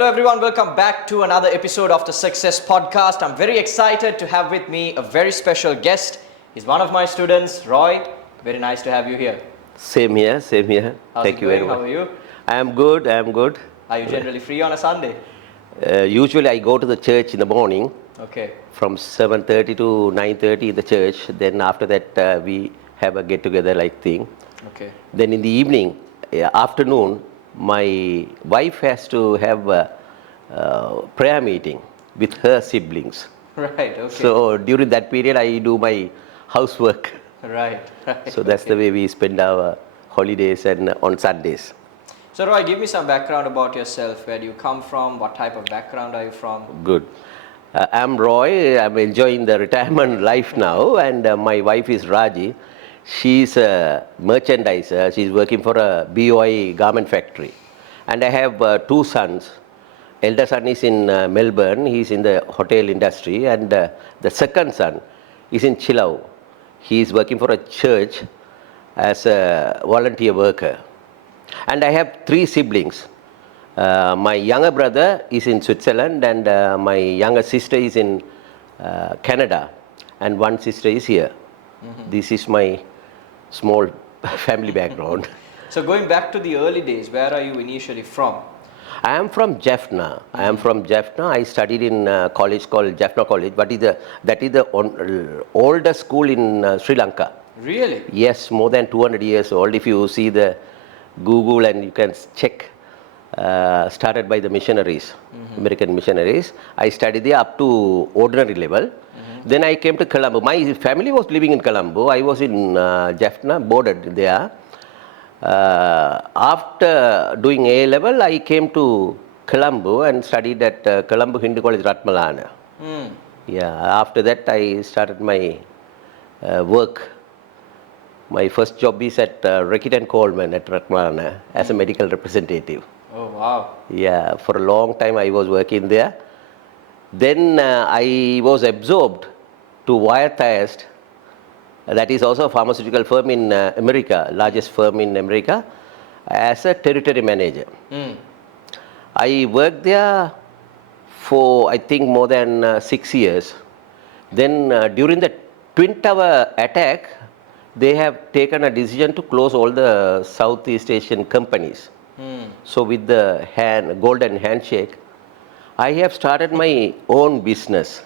Hello everyone, welcome back to another episode of the Success Podcast. I'm very excited to have with me a very special guest. He's one of my students, Roy. Very nice to have you here. Same here, same here. How's Thank it you going? very much. How are you? I am good, I am good. Are you generally free on a Sunday? Usually I go to the church in the morning Okay. from 7:30 to 9:30 in the church. Then after that we have a get-together like thing. Okay. Then in the evening, afternoon, my wife has to have a prayer meeting with her siblings. Right, okay. So during that period I do my housework. Right. So that's the way we spend our holidays and on Sundays. So Roy, give me some background about yourself. Where do you come from? What type of background are you from? Good. I'm Roy. I'm enjoying the retirement life now, and my wife is Raji. She's a merchandiser. She's working for a BOI garment factory. And I have two sons. Elder son is in Melbourne. He's in the hotel industry. And the second son is in Chilau. He's working for a church as a volunteer worker. And I have three siblings. My younger brother is in Switzerland, and my younger sister is in Canada, and one sister is here. This is my small family background. So going back to the early days, where are you initially from? I am from Jaffna. I studied in a college called Jaffna College, but that is the oldest school in Sri Lanka. Really? Yes, more than 200 years old. If you see the Google and you can check, started by the missionaries, American missionaries. I studied there up to ordinary level. Then I came to Colombo. My family was living in Colombo. I was in Jaffna, boarded there. After doing A level, I came to Colombo and studied at Colombo Hindu College, Ratmalana. Yeah. After that, I started my work. My first job is at Reckitt and Coleman at Ratmalana as a medical representative. Oh wow. Yeah, for a long time I was working there. Then I was absorbed to Wiretheist. That is also a pharmaceutical firm in America, largest firm in America, as a territory manager. I worked there for I think more than 6 years. Then during the Twin Tower attack, they have taken a decision to close all the Southeast Asian companies. So with the golden handshake, I have started my own business,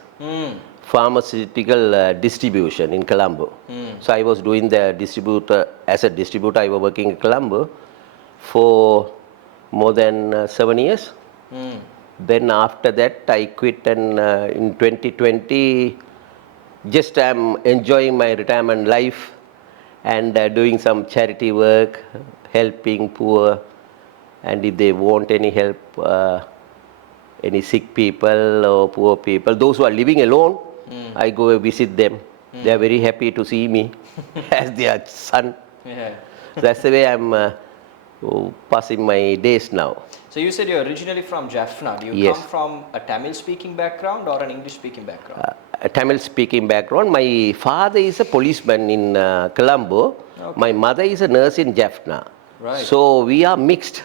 pharmaceutical distribution in Colombo. So I was doing the distributor, as a distributor I was working in Colombo for more than 7 years. Then after that I quit, and in 2020 just I'm enjoying my retirement life and doing some charity work, helping poor, and if they want any help, any sick people or poor people, those who are living alone, I go visit them. They are very happy to see me as their son. Yeah. That's the way I'm passing my days now. So you said you're originally from Jaffna. Do you Yes. come from a Tamil speaking background or an English speaking background? A Tamil speaking background. My father is a policeman in Colombo. Okay. My mother is a nurse in Jaffna. Right. So we are mixed.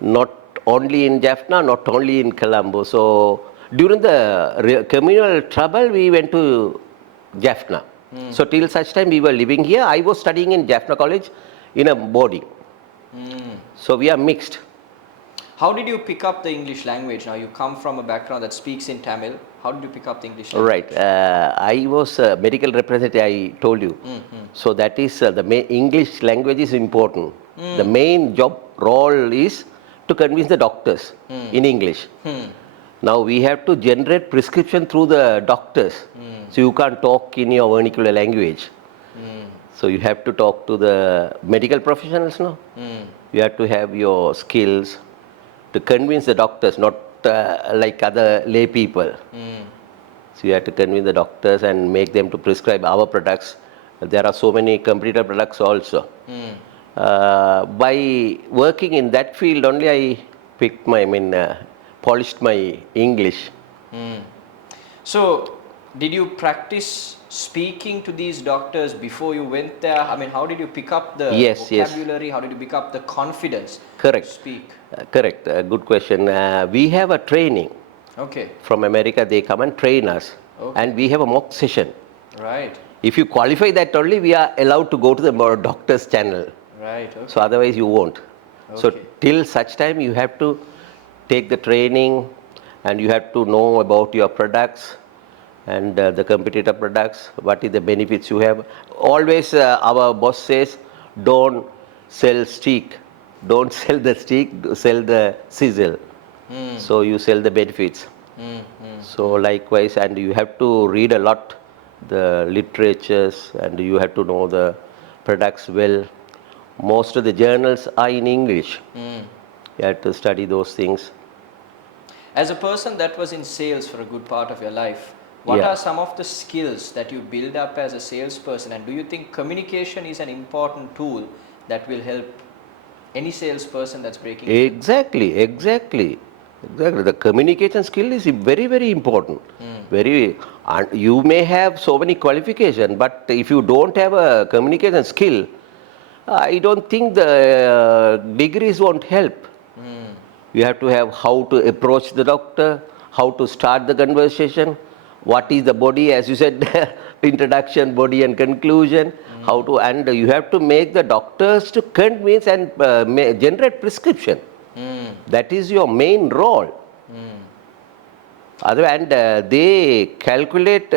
Not only in Jaffna, not only in Colombo. So during the communal trouble, we went to Jaffna. So till such time we were living here. I was studying in Jaffna College in a boarding. So we are mixed. How did you pick up the English language? Now you come from a background that speaks in Tamil. How did you pick up the English language? Right. I was a medical representative, I told you. So that is the English language is important. The main job role is to convince the doctors in English. Now we have to generate prescription through the doctors. So you can't talk in your vernacular language. So you have to talk to the medical professionals now. You have to have your skills to convince the doctors, not like other lay people. So you have to convince the doctors and make them to prescribe our products. There are so many competitor products also. By working in that field only, I polished my English. So Did you practice speaking to these doctors before you went there? I mean, how did you pick up the Yes, yes, vocabulary? How did you pick up the confidence to correct. speak? Correct. Good question. We have a training Okay, from America. They come and train us, okay, and we have a mock session. right, If you qualify that only, we are allowed to go to the doctor's channel. right, So okay, otherwise, you won't. So okay, till such time, you have to take the training, and you have to know about your products and the competitor products. What is the benefits you have? Always, our boss says, don't sell stick, don't sell the stick, sell the sizzle. So you sell the benefits. So likewise, and you have to read a lot the literatures, and you have to know the products well. Most of the journals are in English. You have to study those things. As a person that was in sales for a good part of your life, what Yeah. are some of the skills that you build up as a salesperson? And do you think communication is an important tool that will help any salesperson that's breaking into? Exactly. The communication skill is very, very important. Very, and you may have so many qualifications, but if you don't have a communication skill, I don't think the degrees won't help. You have to have how to approach the doctor, how to start the conversation, what is the body, as you said, introduction, body, and conclusion. How to, and you have to make the doctors to convince and generate prescription. That is your main role. Other and they calculate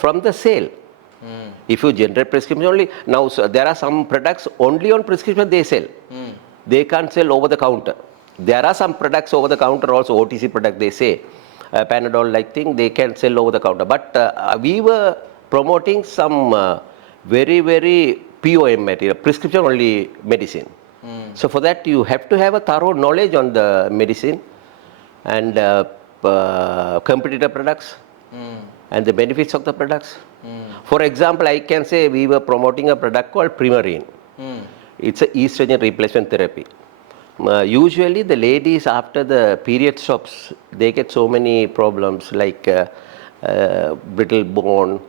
from the sale. If you generate prescription only, now so there are some products only on prescription they sell. They can't sell over the counter. There are some products over the counter also, OTC product they say, Panadol like thing, they can sell over the counter. But we were promoting some very, very POM material, prescription only medicine. So for that you have to have a thorough knowledge on the medicine and competitor products and the benefits of the products. For example, I can say we were promoting a product called Primarine. It's an estrogen replacement therapy. Usually the ladies after the period stops, they get so many problems like brittle bone,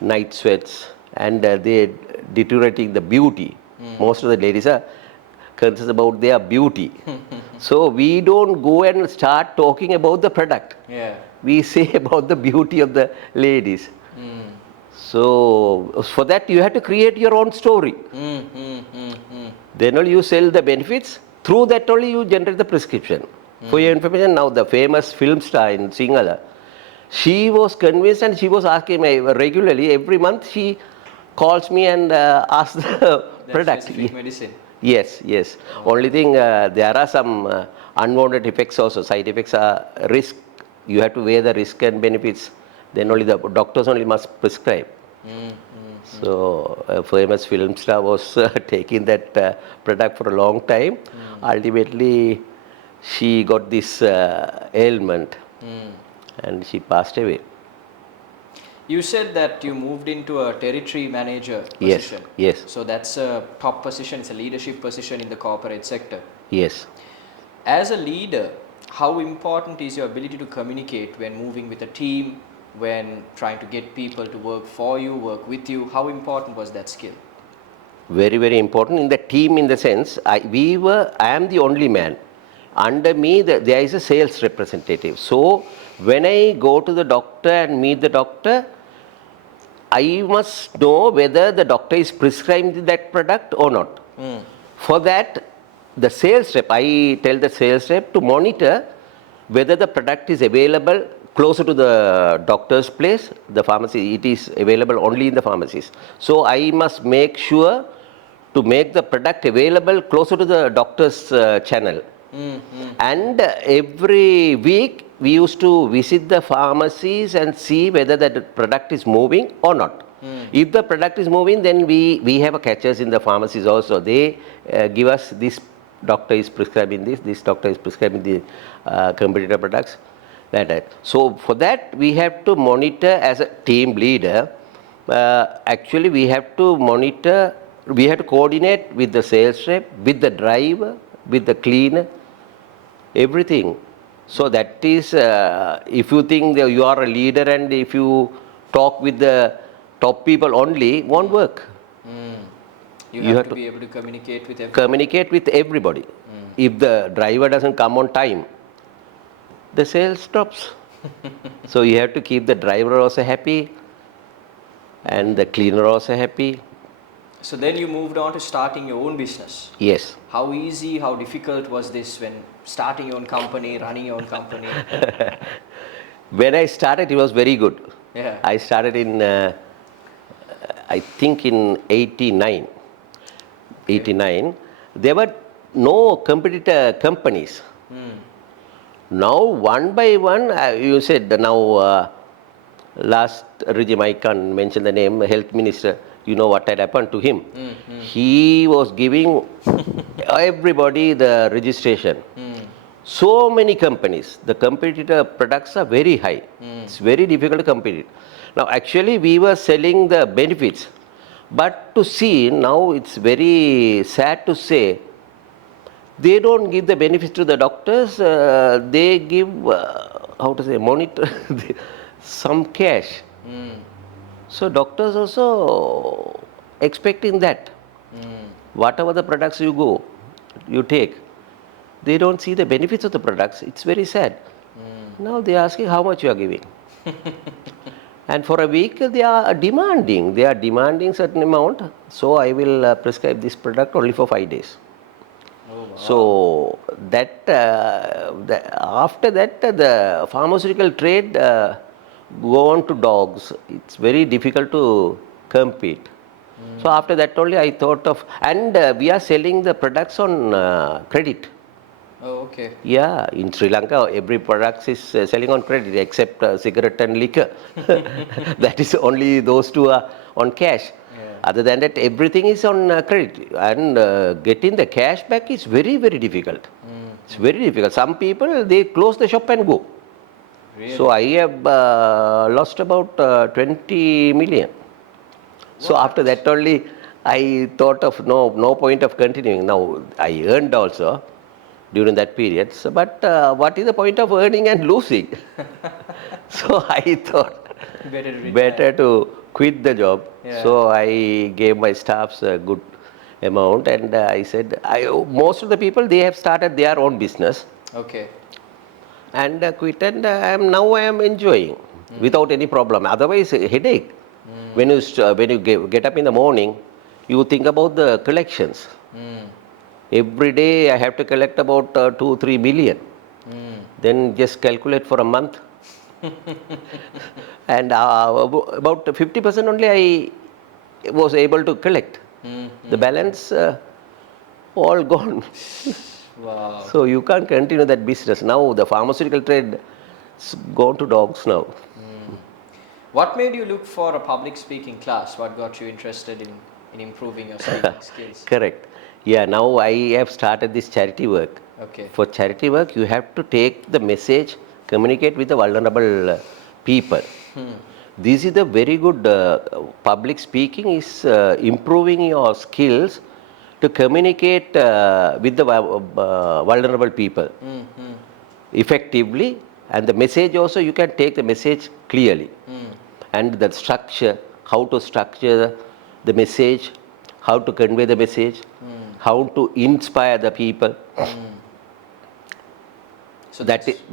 night sweats, and they deteriorating the beauty. Most of the ladies are concerned about their beauty. So we don't go and start talking about the product. Yeah. We say about the beauty of the ladies. So for that you have to create your own story. Then only you sell the benefits. Through that only you generate the prescription. For your information, now the famous film star in Singhala, she was convinced and she was asking me regularly, every month she calls me and asks the That product. specific medicine. Yes. Only thing, there are some unwanted effects also. Side effects are risk. You have to weigh the risk and benefits. Then only the doctors only must prescribe. So a famous film star was taking that product for a long time. Ultimately, she got this ailment and she passed away. You said that you moved into a territory manager Yes, position. yes, So that's a top position, it's a leadership position in the corporate sector. yes. As a leader, how important is your ability to communicate when moving with a team, when trying to get people to work for you, work with you? How important was that skill? Very, very important in the team in the sense, I am the only man. Under me, there is a sales representative. So when I go to the doctor and meet the doctor, I must know whether the doctor is prescribing that product or not. For that, the sales rep, I tell the sales rep to monitor whether the product is available closer to the doctor's place, the pharmacy. It is available only in the pharmacies. So I must make sure to make the product available closer to the doctor's channel. And every week we used to visit the pharmacies and see whether that product is moving or not. If the product is moving, then we have a catchers in the pharmacies also. They give us this doctor is prescribing this doctor is prescribing the competitor products. Like that. So for that we have to monitor as a team leader. Actually, we have to monitor. We have to coordinate with the sales rep, with the driver, with the cleaner, everything. So that is, if you think that you are a leader and if you talk with the top people only won't work. Mm. You You have have to to be able to communicate with everyone. communicate with everybody. If the driver doesn't come on time, the sales drops. So you have to keep the driver also happy and the cleaner also happy. So then you moved on to starting your own business. Yes. How easy, how difficult was this when starting your own company, running your own company? When I started, it was very good. Yeah. I started in, I think in 89. Okay. 89. There were no competitor companies. Now, one by one, you said now, last regime, I can't mention the name, health minister, you know what had happened to him. He was giving everybody the registration. So many companies, the competitor products are very high. It's very difficult to compete. Now, actually, we were selling the benefits. But to see, now it's very sad to say, they don't give the benefits to the doctors, they give, how to say, monitor, some cash. So doctors also expecting that. Whatever the products you take, they don't see the benefits of the products. It's very sad. Now they are asking how much you are giving. And for a week they are demanding certain amount. So I will prescribe this product only for 5 days. Oh, wow. So that after that the pharmaceutical trade go on to dogs. It's very difficult to compete. So after that only I thought of, and we are selling the products on credit. Oh, okay. Yeah, in Sri Lanka every product is selling on credit except cigarette and liquor. That is only those two are on cash. Yeah. Other than that, everything is on credit, and getting the cash back is very, very difficult. It's very difficult. Some people, they close the shop and go. Really? So I have lost about 20 million. So after that only, I thought of no point of continuing. Now I earned also during that period. So, but what is the point of earning and losing? So I thought Better to retire. better to quit the job. Yeah. So I gave my staffs a good amount, and I said, most of the people, they have started their own business Okay. and quit, and now I am enjoying without any problem. Otherwise, a headache. When you get up in the morning, you think about the collections. Every day I have to collect about 2-3 million. Then just calculate for a month. And about 50% only I was able to collect. The balance all gone. Wow. So you can't continue that business. Now the pharmaceutical trade is gone to dogs now. What made you look for a public speaking class? What got you interested in improving your speaking skills? Correct. Yeah, now I have started this charity work. Okay. For charity work, you have to take the message, communicate with the vulnerable people. This is a very good public speaking is improving your skills to communicate with the vulnerable people effectively, and the message also you can take the message clearly, and the structure, how to structure the message, how to convey the message, how to inspire the people. So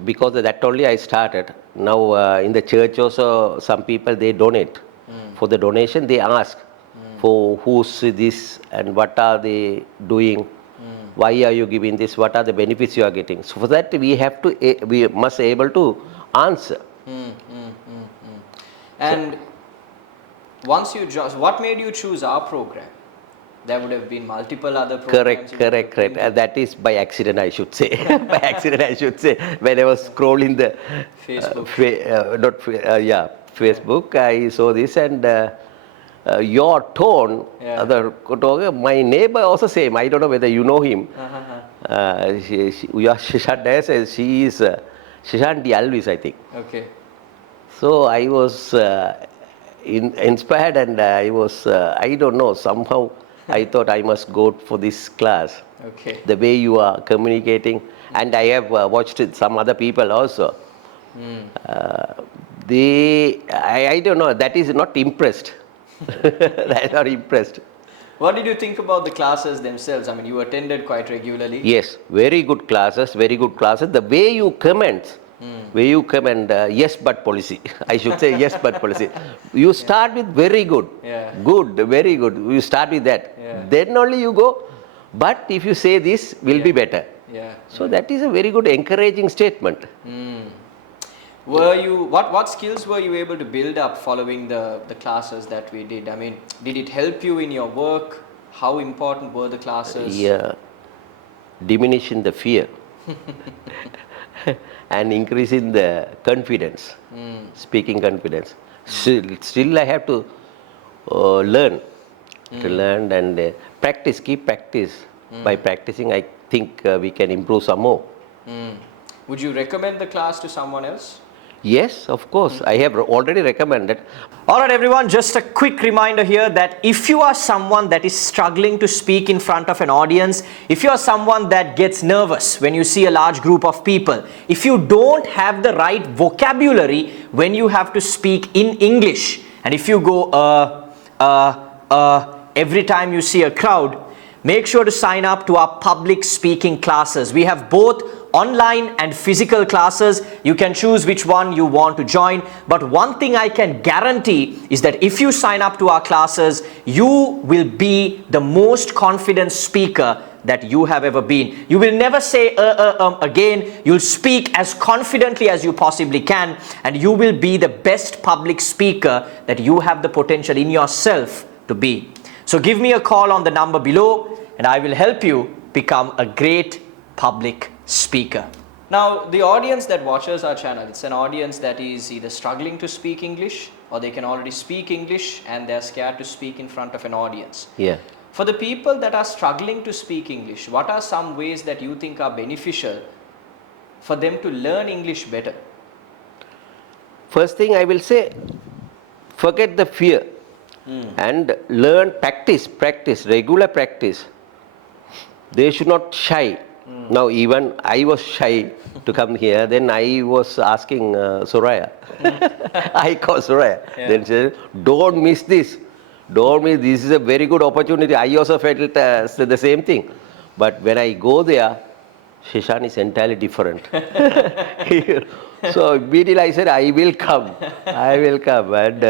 Because of that only I started. Now in the church also, some people they donate. For the donation they ask for who's this and what are they doing, why are you giving this, what are the benefits you are getting. So for that we must able to answer. And once you what made you choose our program? There would have been multiple other programs. Correct. That is by accident, I should say. By accident, I should say. When I was scrolling the Facebook. Facebook, I saw this, and your tone. My neighbor also same. I don't know whether you know him. Shishanda says she is Shishanti Alvis, I think. Okay. So I was inspired, and I was I don't know, somehow I thought I must go for this class. Okay. The way you are communicating, and I have watched some other people also. I don't know, that is not impressed. They are not impressed. What did you think about the classes themselves? I mean, you attended quite regularly. Yes, very good classes, very good classes. The way you comment, yes but policy. I should say yes but policy. You start with very good, Yeah. good, very good. You start with that. Yeah. Then only you go, but if you say this will be better. Yeah. So that is a very good encouraging statement. Were you what skills were you able to build up following the classes that we did? I mean, did it help you in your work? How important were the classes? Yeah, diminishing the fear and increasing the confidence, speaking confidence. Still I have to learn, and practice, keep practice. By practicing, I think we can improve some more. Would you recommend the class to someone else? Yes, of course. I have already recommended. All right, everyone, just a quick reminder here that if you are someone that is struggling to speak in front of an audience, if you are someone that gets nervous when you see a large group of people, if you don't have the right vocabulary when you have to speak in English, and if you go every time you see a crowd, make sure to sign up to our public speaking classes. We have both online and physical classes. You can choose which one you want to join. But one thing I can guarantee is that if you sign up to our classes, you will be the most confident speaker that you have ever been. You will never say again. You'll speak as confidently as you possibly can, and you will be the best public speaker that you have the potential in yourself to be. So give me a call on the number below, and I will help you become a great public speaker. Now, the audience that watches our channel, it's an audience that is either struggling to speak English, or they can already speak English and they're scared to speak in front of an audience. Yeah. For the people that are struggling to speak English, what are some ways that you think are beneficial for them to learn English better? First thing I will say, forget the fear and learn, practice, regular practice. They should not shy. Now even I was shy to come here. Then I was asking Soraya. I called Soraya. Yeah. Then she said, don't miss this. Don't miss. This is a very good opportunity. I also felt the same thing. But when I go there, Shishan is entirely different. So immediately I said, I will come. I will come. And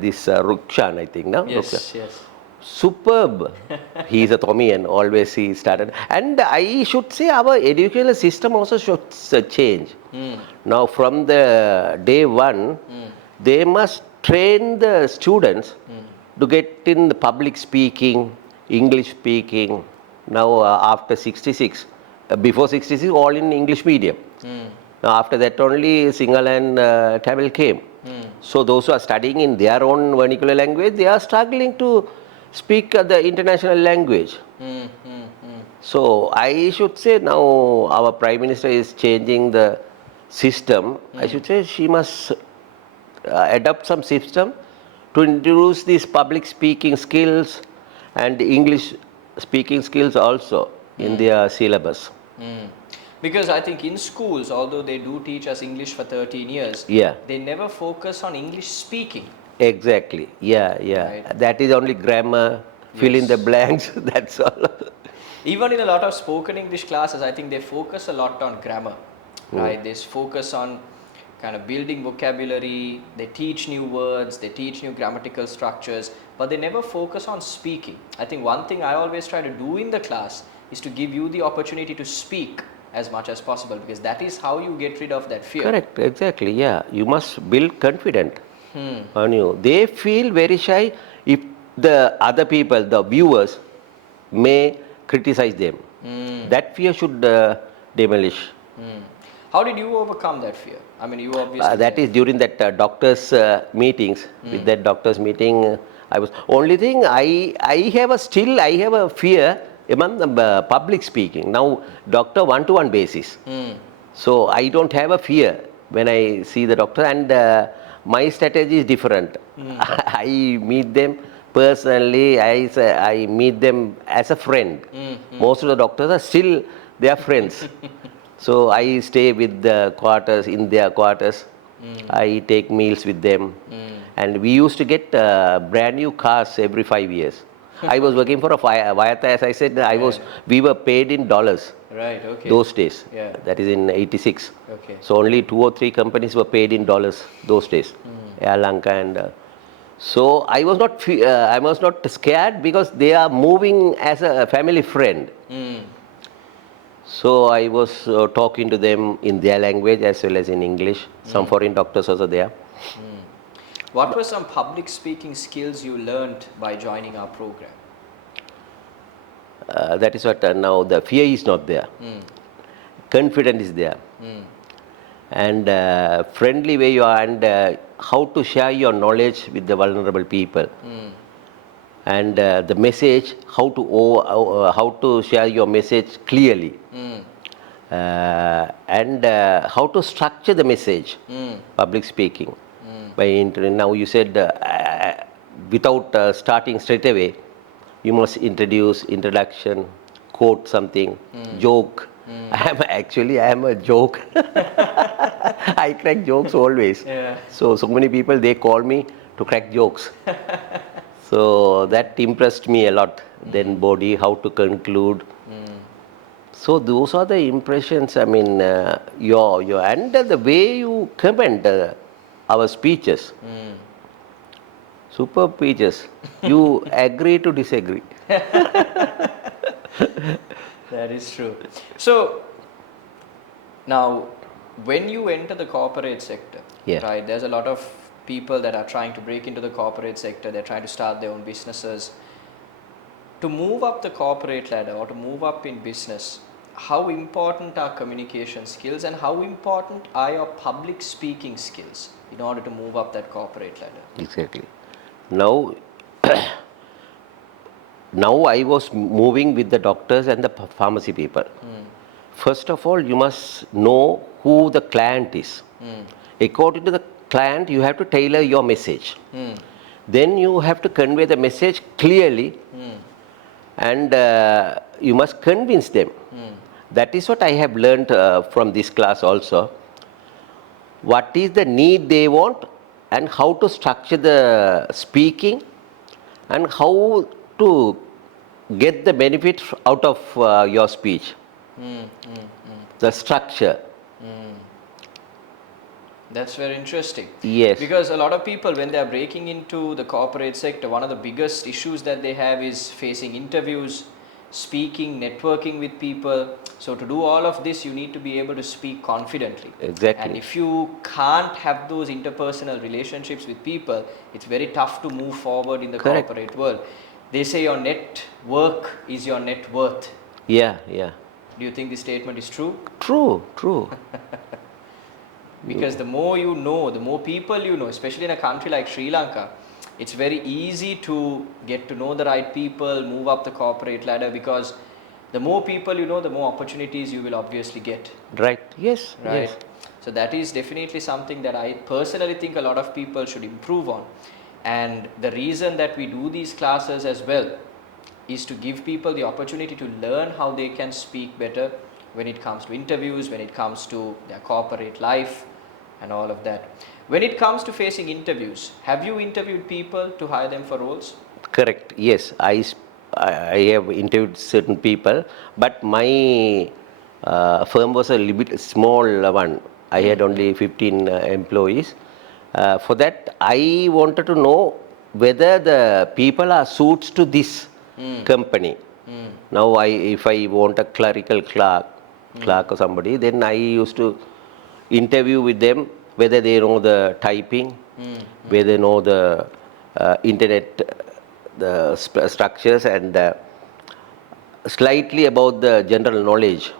this Rukshan, I think, no? Yes, Rukshan. yes. Superb. He is a Tommy and always he started. And I should say our educational system also should change. Now from the day one, they must train the students to get in the public speaking, English speaking. Now after 66, before 66 all in English medium. Now after that only Sinhala and Tamil came. So those who are studying in their own vernacular language, they are struggling to speak the international language. So I should say now our Prime Minister is changing the system. I should say she must adopt some system to introduce these public speaking skills and English speaking skills also in their syllabus. Because I think in schools, although they do teach us English for 13 years, they never focus on English speaking. Exactly. Yeah. Right. That is only grammar, fill in the blanks, that's all. Even in a lot of spoken English classes, I think they focus a lot on grammar, right? They focus on kind of building vocabulary, they teach new words, they teach new grammatical structures, but they never focus on speaking. I think one thing I always try to do in the class is to give you the opportunity to speak as much as possible, because that is how you get rid of that fear. Correct, exactly, yeah. You must build confidence on you. They feel very shy if the other people, the viewers, may criticize them. That fear should demolish. How did you overcome that fear? I mean, you obviously... that is during that doctors' meetings. With that doctors' meeting, I was... Only thing, I have a fear among the public speaking. Now, doctor one-to-one basis. So, I don't have a fear when I see the doctor, and my strategy is different. I meet them personally, I meet them as a friend. Most of the doctors are still their friends. So I stay with the quarters, in their quarters, I take meals with them. And we used to get brand new cars every 5 years. I was working for a Vayata, as I said, we were paid in dollars. Right, okay. Those days. Yeah. That is in 86. Okay. So only 2 or 3 companies were paid in dollars those days. Air Lanka and so I was not scared because they are moving as a family friend. So I was talking to them in their language as well as in English. Some foreign doctors also there. What were some public speaking skills you learned by joining our program? That is what now the fear is not there. Confidence is there. And friendly way you are, and how to share your knowledge with the vulnerable people. And the message, how to share your message clearly. And how to structure the message, public speaking. Now you said without starting straight away, you must introduce, introduction, quote something, joke. I am a joke. I crack jokes always. Yeah. So many people, they call me to crack jokes. So that impressed me a lot. Then body, how to conclude. So those are the impressions. I mean, your and the way you comment our speeches. Superb speeches. You agree to disagree. That is true. So now, when you enter the corporate sector, Yeah. right? There's a lot of people that are trying to break into the corporate sector. They're trying to start their own businesses. To move up the corporate ladder or to move up in business, how important are communication skills and how important are your public speaking skills in order to move up that corporate ladder? Exactly. Now, now I was moving with the doctors and the pharmacy people. First of all, you must know who the client is. According to the client, you have to tailor your message. Then you have to convey the message clearly, and you must convince them. That is what I have learned from this class also. What is the need they want, and how to structure the speaking, and how to get the benefit out of your speech. The structure. That's very interesting. Yes. Because a lot of people, when they are breaking into the corporate sector, one of the biggest issues that they have is facing interviews, speaking, networking with people. So to do all of this, you need to be able to speak confidently. Exactly. And if you can't have those interpersonal relationships with people, it's very tough to move forward in the Correct. corporate world. They say your network is your net worth. Yeah. Do you think this statement is true? True. Because the more you know, the more people you know, especially in a country like Sri Lanka, it's very easy to get to know the right people, move up the corporate ladder, because the more people you know, the more opportunities you will obviously get. Right. Yes. Right. Yes. So that is definitely something that I personally think a lot of people should improve on. And the reason that we do these classes as well is to give people the opportunity to learn how they can speak better when it comes to interviews, when it comes to their corporate life and all of that. When it comes to facing interviews, have you interviewed people to hire them for roles? Correct. Yes. I have interviewed certain people, but my firm was a little bit small one. I had only 15 employees. For that, I wanted to know whether the people are suits to this company. Now, if I want a clerical clerk or somebody, then I used to interview with them whether they know the typing, whether they know the internet, the structures, and slightly about the general knowledge.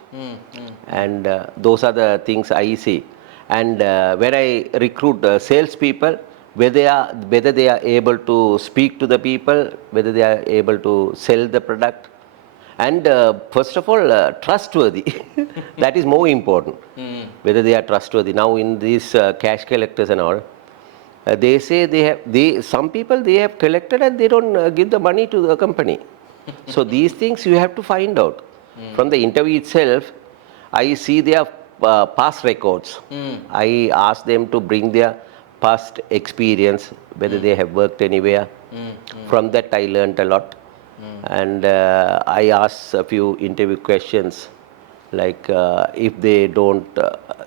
And those are the things I see. And when I recruit salespeople, whether they are able to speak to the people, whether they are able to sell the product, and first of all, trustworthy. That is more important. Whether they are trustworthy. Now in these cash collectors and all, they say some people they have collected and they don't give the money to the company. So these things you have to find out. From the interview itself, I see their past records. I asked them to bring their past experience, whether they have worked anywhere. From that, I learned a lot. And I asked a few interview questions, like if they don't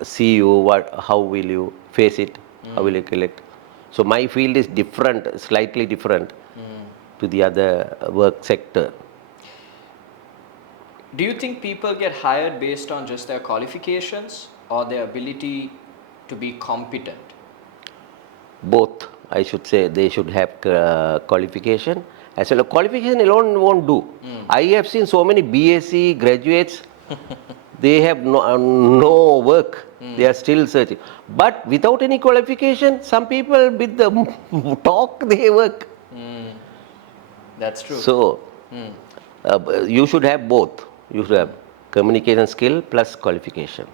see you, how will you face it? How will you collect? So my field is different, slightly different to the other work sector. Do you think people get hired based on just their qualifications or their ability to be competent? Both, I should say. They should have qualification as well. Qualification alone won't do. I have seen so many BSc graduates, they have no work. They are still searching. But without any qualification, some people with the talk, they work. That's true. So, you should have both. You should have communication skill plus qualification.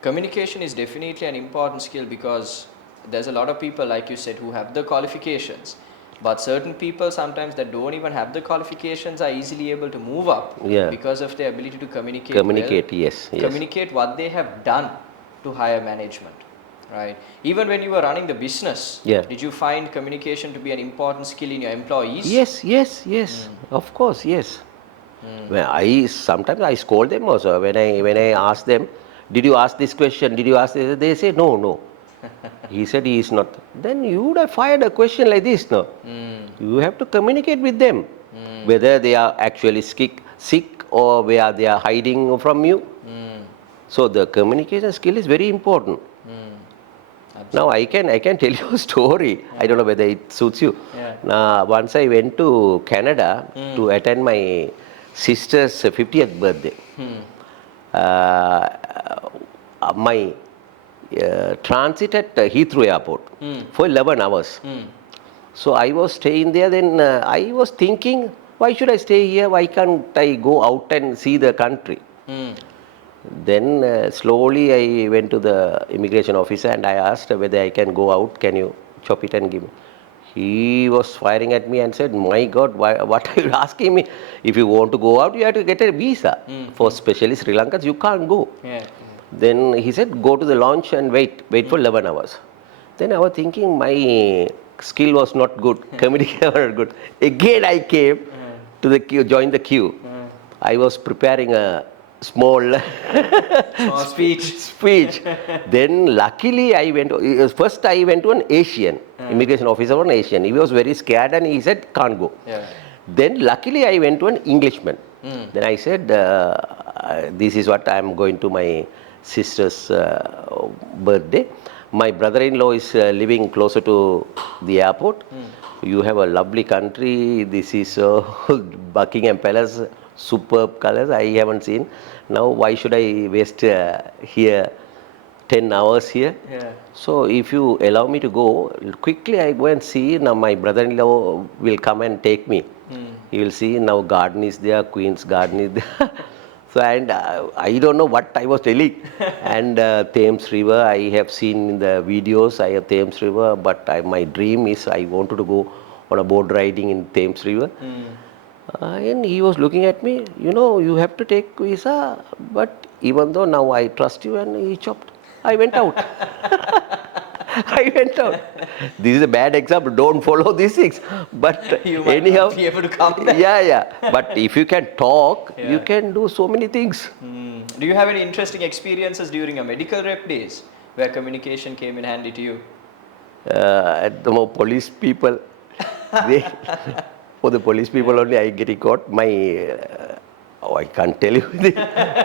Communication is definitely an important skill because there's a lot of people, like you said, who have the qualifications. But certain people sometimes that don't even have the qualifications are easily able to move up because of their ability to communicate. Communicate, well, yes. Communicate what they have done to higher management, right? Even when you were running the business, did you find communication to be an important skill in your employees? Yes. Of course, yes. When sometimes I scold them also when I ask them, did you ask this question? Did you ask this? They say no. He said he is not. Then you would have fired a question like this, no? You have to communicate with them, whether they are actually sick or where they are hiding from you. So the communication skill is very important. Now I can tell you a story. I don't know whether it suits you. Once I went to Canada to attend my sister's 50th birthday. My transit at Heathrow Airport for 11 hours. So I was staying there. Then I was thinking, why should I stay here? Why can't I go out and see the country? Then slowly I went to the immigration officer and I asked whether I can go out. Can you chop it and give me? He was firing at me and said, my God, what are you asking me? If you want to go out, you have to get a visa. For especially Sri Lankans, you can't go. Then he said, go to the launch and wait for 11 hours. Then I was thinking my skill was not good, communication was not good. Again I came to the queue, joined the queue. I was preparing a small speech. Then luckily I went, first I went to an Asian, immigration officer, an Asian. He was very scared and he said, can't go. Then luckily I went to an Englishman. Then I said, this is what I am going to my sister's birthday. My brother-in-law is living closer to the airport. You have a lovely country. This is Buckingham Palace, superb colors I haven't seen. Now why should I waste here 10 hours here? So if you allow me to go, quickly I go and see. Now my brother-in-law will come and take me. He will see now garden is there, Queen's garden is there. So and I don't know what I was telling. And Thames River, I have seen in the videos, I have Thames River, but my dream is I wanted to go on a boat riding in Thames River. And he was looking at me, you have to take visa, but even though now I trust you, and he chopped. I went out. I went out. This is a bad example. Don't follow these things. But you might anyhow, not be able to come back. Yeah. But if you can talk, you can do so many things. Do you have any interesting experiences during your medical rep days where communication came in handy to you? At the police people, for the police people only, I get caught. I can't tell you this.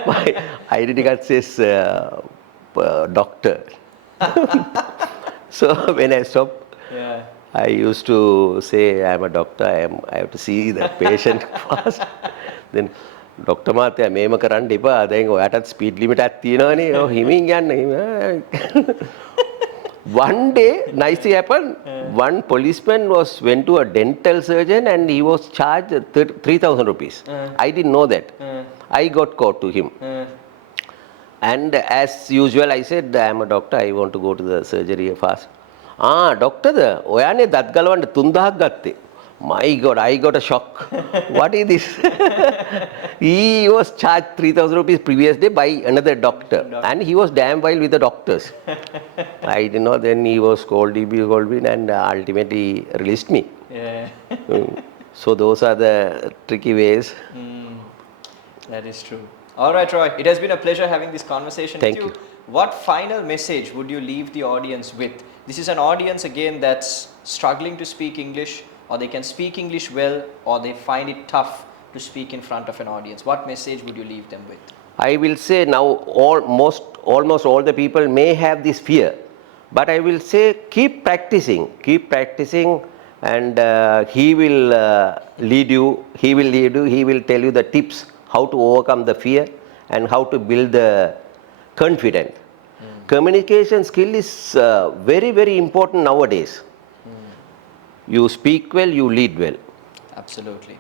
My identity card says doctor. So when I stopped, I used to say I am a doctor. I have to see the patient fast. Then Dr. Mathya, මේම කරන්න එපා. දැන් ඔයාටත් speed limit එකක් තියෙනවනේ. හිමින් යන්න. One day, nicely happened. One policeman went to a dental surgeon and he was charged 3,000 rupees. I didn't know that. I got caught to him. And as usual, I said, I am a doctor. I want to go to the surgery fast. Doctor, ඔයානේ දත් ගලවන්න 3,000ක් ගත්තේ. My God, I got a shock. What is this? He was charged 3,000 rupees previous day by another doctor, and he was damn wild with the doctors. I didn't know. Then he was scolded me, and ultimately released me. Yeah. So those are the tricky ways. That is true. All right, Roy. It has been a pleasure having this conversation Thank with you. you. What final message would you leave the audience with? This is an audience again that's struggling to speak English, or they can speak English well, or they find it tough to speak in front of an audience. What message would you leave them with? I will say now almost all the people may have this fear, but I will say keep practicing, and he will lead you. He will lead you. He will tell you the tips how to overcome the fear and how to build the confidence. Communication skill is very important nowadays. You speak well, you lead well. Absolutely.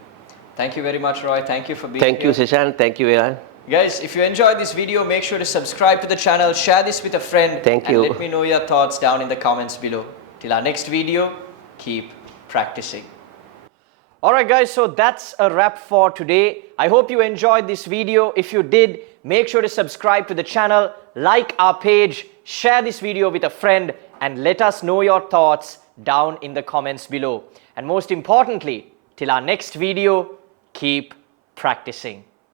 Thank you very much, Roy. Thank you for being Thank you, here. Sashank. Thank you, Viran. Guys, if you enjoyed this video, make sure to subscribe to the channel, share this with a friend, Thank and you. let me know your thoughts down in the comments below. Till our next video, keep practicing. Alright guys, so that's a wrap for today. I hope you enjoyed this video. If you did, make sure to subscribe to the channel, like our page, share this video with a friend, and let us know your thoughts down in the comments below. And most importantly, till our next video, keep practicing.